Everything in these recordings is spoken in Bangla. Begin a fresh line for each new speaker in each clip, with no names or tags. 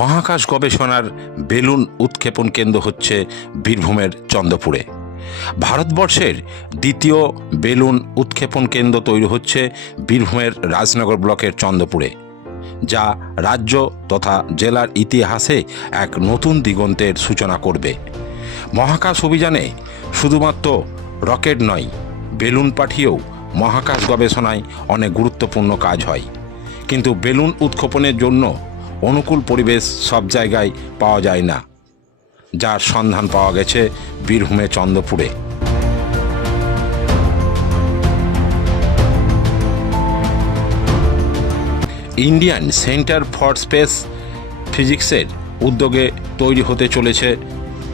মহাকাশ গবেষণার বেলুন উৎক্ষেপণ কেন্দ্র হচ্ছে বীরভূমের চন্দ্রপুরে। ভারতবর্ষের দ্বিতীয় বেলুন উৎক্ষেপণ কেন্দ্র তৈরি হচ্ছে বীরভূমের রাজনগর ব্লকের চন্দ্রপুরে, যা রাজ্য তথা জেলার ইতিহাসে এক নতুন দিগন্তের সূচনা করবে। মহাকাশ অভিযানে শুধুমাত্র রকেট নয়, বেলুন পাঠিয়েও মহাকাশ গবেষণায় অনেক গুরুত্বপূর্ণ কাজ হয়। কিন্তু বেলুন উৎক্ষেপণের জন্য অনুকূল পরিবেশ সব জায়গায় পাওয়া যায় না। যার সন্ধান পাওয়া গেছে বীরভূমে চন্দ্রপুরে। ইন্ডিয়ান সেন্টার ফর স্পেস ফিজিক্সের উদ্যোগে তৈরি হতে চলেছে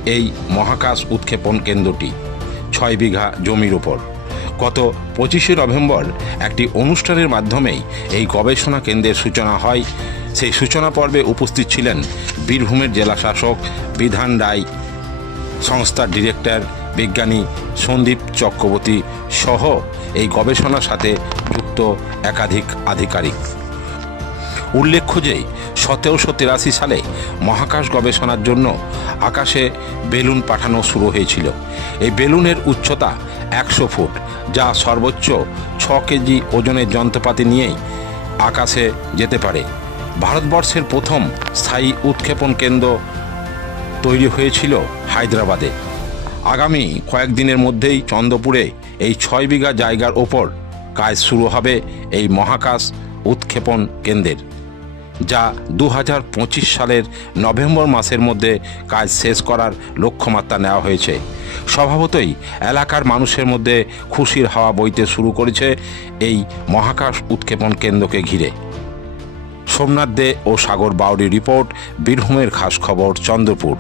এই মহাকাশ উৎক্ষেপণ কেন্দ্রটি, ছয় বিঘা জমির ওপর গত পঁচিশে নভেম্বর একটি অনুষ্ঠানের মাধ্যমেই এই গবেষণা কেন্দ্রের সূচনা হয়। সেই সূচনা পর্বে উপস্থিত ছিলেন বীরভূমের জেলা শাসক, বিধান রায়, সংস্থার ডিরেক্টর, বিজ্ঞানী সন্দীপ চক্রবর্তী সহ এই গবেষণার সাথে যুক্ত একাধিক আধিকারিক। উল্লেখ্য যে, সতেরোশো তিরাশি সালে মহাকাশ গবেষণার জন্য আকাশে বেলুন পাঠানো শুরু হয়েছিল। এই বেলুনের উচ্চতা একশো ফুট, যা সর্বোচ্চ ছ কেজি ওজনের যন্ত্রপাতি নিয়েই আকাশে যেতে পারে। ভারতবর্ষের প্রথম স্থায়ী উৎক্ষেপণ কেন্দ্র তৈরি হয়েছিল হায়দ্রাবাদে। আগামী কয়েকদিনের মধ্যেই চন্দ্রপুরে এই ছয় বিঘা জায়গার ওপর কাজ শুরু হবে এই মহাকাশ উৎক্ষেপণ কেন্দ্রের, যা দু হাজার পঁচিশ সালের নভেম্বর মাসের মধ্যে কাজ শেষ করার লক্ষ্যমাত্রা নেওয়া হয়েছে। স্বভাবতই এলাকার মানুষের মধ্যে খুশির হাওয়া বইতে শুরু করেছে এই মহাকাশ উৎক্ষেপণ কেন্দ্রকে ঘিরে। সোমনাথ দে ও সাগর বাউরি রিপোর্ট, বীরভূমের খাস খবর, চন্দ্রপুর।